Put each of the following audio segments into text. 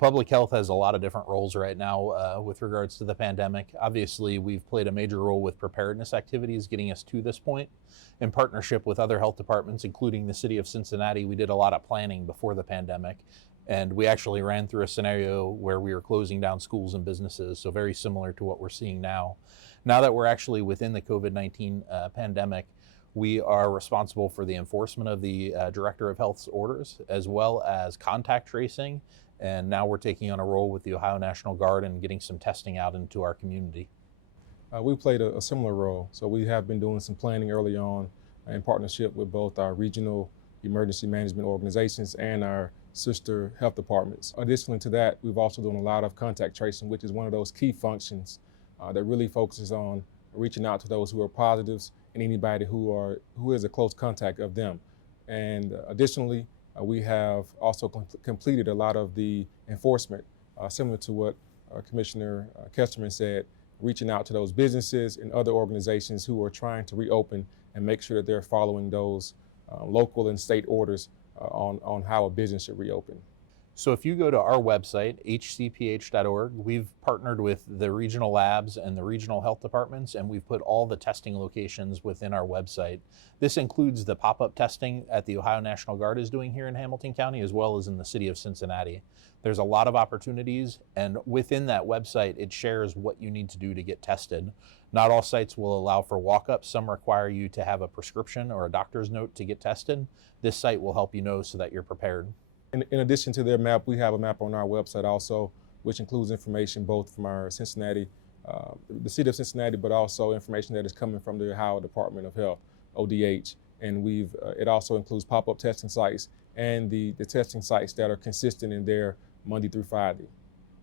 Public health has a lot of different roles right now with regards to the pandemic. Obviously, we've played a major role with preparedness activities getting us to this point. In partnership with other health departments, including the city of Cincinnati, we did a lot of planning before the pandemic. And we actually ran through a scenario where we were closing down schools and businesses, so very similar to what we're seeing now. Now that we're actually within the COVID-19 pandemic, we are responsible for the enforcement of the Director of Health's orders, as well as contact tracing. And now we're taking on a role with the Ohio National Guard and getting some testing out into our community. We played a similar role. So we have been doing some planning early on in partnership with both our regional emergency management organizations and our sister health departments. Additionally to that, we've also done a lot of contact tracing, which is one of those key functions that really focuses on reaching out to those who are positives and anybody who is a close contact of them. And additionally, we have also completed a lot of the enforcement, similar to what Commissioner Kesterman said, reaching out to those businesses and other organizations who are trying to reopen and make sure that they're following those local and state orders on how a business should reopen. So if you go to our website, hcph.org, we've partnered with the regional labs and the regional health departments, and we've put all the testing locations within our website. This includes the pop-up testing at the Ohio National Guard is doing here in Hamilton County, as well as in the city of Cincinnati. There's a lot of opportunities, and within that website, it shares what you need to do to get tested. Not all sites will allow for walk-ups. Some require you to have a prescription or a doctor's note to get tested. This site will help you know so that you're prepared. In addition to their map, we have a map on our website also, which includes information both from our Cincinnati, the city of Cincinnati, but also information that is coming from the Ohio Department of Health, ODH. And it also includes pop-up testing sites and the testing sites that are consistent in there Monday through Friday.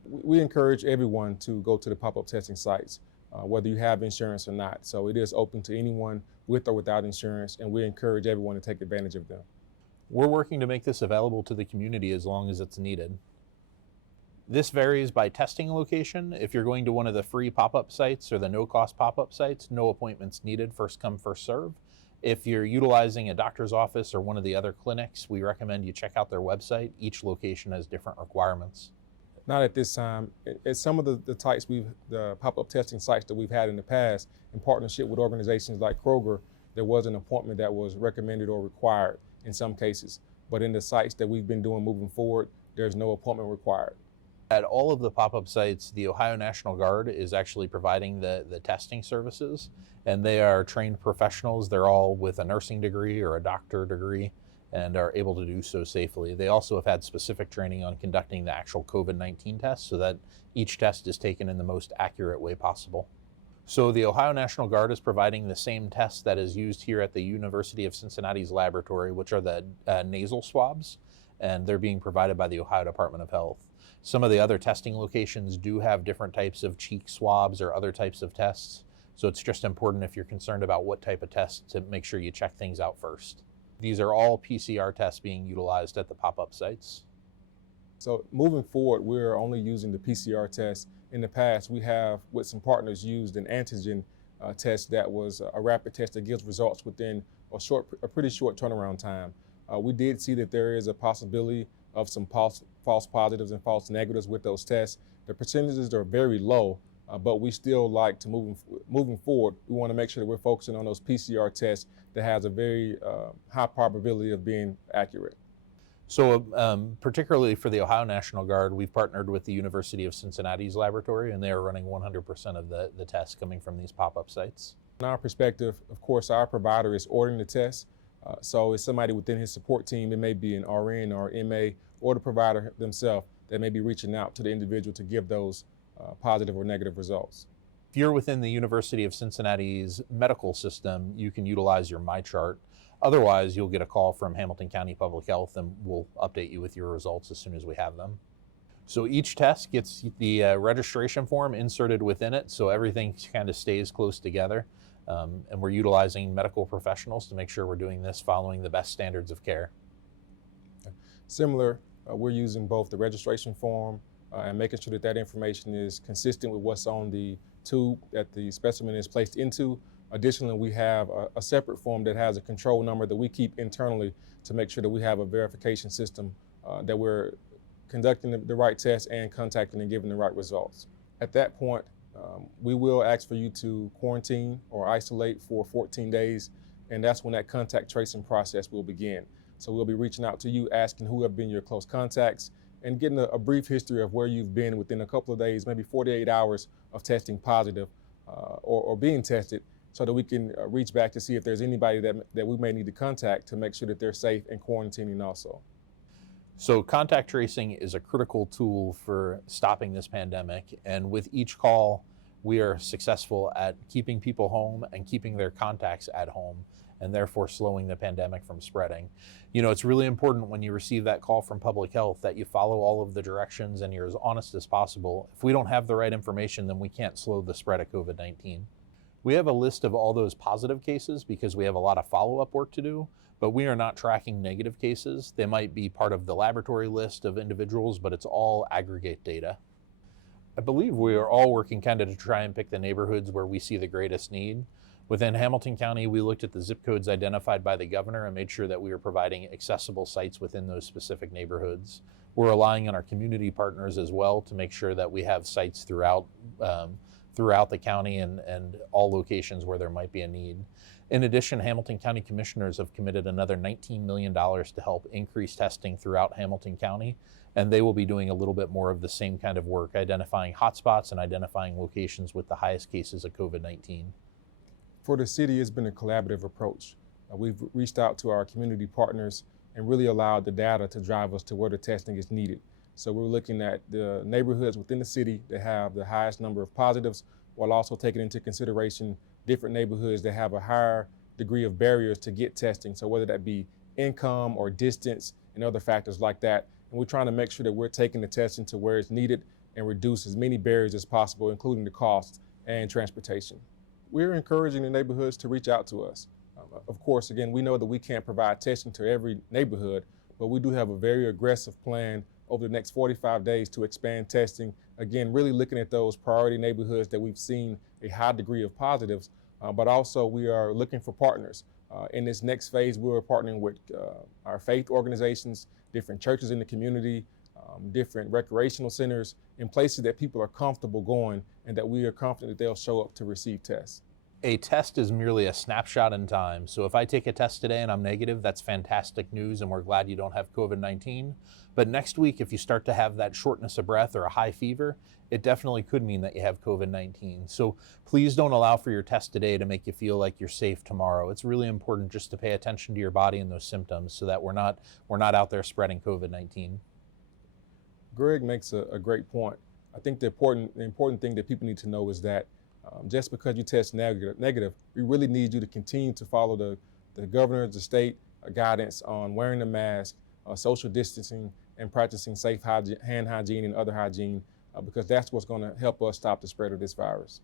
We encourage everyone to go to the pop-up testing sites, whether you have insurance or not. So it is open to anyone with or without insurance, and we encourage everyone to take advantage of them. We're working to make this available to the community as long as it's needed. This varies by testing location. If you're going to one of the free pop-up sites or the no-cost pop-up sites, no appointments needed, first come, first serve. If you're utilizing a doctor's office or one of the other clinics, we recommend you check out their website. Each location has different requirements. Not at this time. At some of the pop-up testing sites that we've had in the past, in partnership with organizations like Kroger, there was an appointment that was recommended or required in some cases. But in the sites that we've been doing moving forward, there's no appointment required. At all of the pop-up sites, the Ohio National Guard is actually providing the testing services, and they are trained professionals. They're all with a nursing degree or a doctor degree and are able to do so safely. They also have had specific training on conducting the actual COVID-19 test so that each test is taken in the most accurate way possible. So the Ohio National Guard is providing the same test that is used here at the University of Cincinnati's laboratory, which are the nasal swabs, and they're being provided by the Ohio Department of Health. Some of the other testing locations do have different types of cheek swabs or other types of tests, so it's just important if you're concerned about what type of test to make sure you check things out first. These are all PCR tests being utilized at the pop-up sites. So moving forward, we're only using the PCR test. In the past, we have, with some partners, used an antigen test that was a rapid test that gives results within a pretty short turnaround time. We did see that there is a possibility of some false positives and false negatives with those tests. The percentages are very low, but we still like to, moving forward, we want to make sure that we're focusing on those PCR tests that has a very high probability of being accurate. So particularly for the Ohio National Guard, we've partnered with the University of Cincinnati's laboratory, and they are running 100% of the tests coming from these pop-up sites. From our perspective, of course, our provider is ordering the tests. So it's somebody within his support team. It may be an RN or MA or the provider themselves that may be reaching out to the individual to give those positive or negative results. If you're within the University of Cincinnati's medical system, you can utilize your MyChart. Otherwise, you'll get a call from Hamilton County Public Health, and we'll update you with your results as soon as we have them. So each test gets the registration form inserted within it, so everything kind of stays close together. And we're utilizing medical professionals to make sure we're doing this following the best standards of care. Similar, we're using both the registration form and making sure that information is consistent with what's on the tube that the specimen is placed into. Additionally, we have a separate form that has a control number that we keep internally to make sure that we have a verification system that we're conducting the right tests and contacting and giving the right results. At that point, we will ask for you to quarantine or isolate for 14 days, and that's when that contact tracing process will begin. So we'll be reaching out to you, asking who have been your close contacts, and getting a brief history of where you've been within a couple of days, maybe 48 hours of testing positive or being tested, so that we can reach back to see if there's anybody that we may need to contact to make sure that they're safe and quarantining also. So contact tracing is a critical tool for stopping this pandemic. And with each call, we are successful at keeping people home and keeping their contacts at home, and therefore slowing the pandemic from spreading. You know, it's really important when you receive that call from public health that you follow all of the directions and you're as honest as possible. If we don't have the right information, then we can't slow the spread of COVID-19. We have a list of all those positive cases because we have a lot of follow-up work to do, but we are not tracking negative cases. They might be part of the laboratory list of individuals, but it's all aggregate data. I believe we are all working kind of to try and pick the neighborhoods where we see the greatest need. Within Hamilton County, we looked at the zip codes identified by the governor and made sure that we were providing accessible sites within those specific neighborhoods. We're relying on our community partners as well to make sure that we have sites throughout the county and all locations where there might be a need. In addition, Hamilton County commissioners have committed another $19 million to help increase testing throughout Hamilton County, and they will be doing a little bit more of the same kind of work, identifying hotspots and identifying locations with the highest cases of COVID-19. For the city, it's been a collaborative approach. We've reached out to our community partners and really allowed the data to drive us to where the testing is needed. So we're looking at the neighborhoods within the city that have the highest number of positives, while also taking into consideration different neighborhoods that have a higher degree of barriers to get testing. So whether that be income or distance and other factors like that. And we're trying to make sure that we're taking the testing to where it's needed and reduce as many barriers as possible, including the costs and transportation. We're encouraging the neighborhoods to reach out to us. Of course, again, we know that we can't provide testing to every neighborhood, but we do have a very aggressive plan over the next 45 days to expand testing. Again, really looking at those priority neighborhoods that we've seen a high degree of positives, but also we are looking for partners. In this next phase, we're partnering with our faith organizations, different churches in the community, different recreational centers, in places that people are comfortable going and that we are confident that they'll show up to receive tests. A test is merely a snapshot in time. So if I take a test today and I'm negative, that's fantastic news and we're glad you don't have COVID-19. But next week, if you start to have that shortness of breath or a high fever, it definitely could mean that you have COVID-19. So please don't allow for your test today to make you feel like you're safe tomorrow. It's really important just to pay attention to your body and those symptoms so that we're not out there spreading COVID-19. Greg makes a great point. I think the important thing that people need to know is that just because you test negative, we really need you to continue to follow the governor's, the state guidance on wearing a mask, social distancing, and practicing safe hand hygiene and other hygiene, because that's what's going to help us stop the spread of this virus.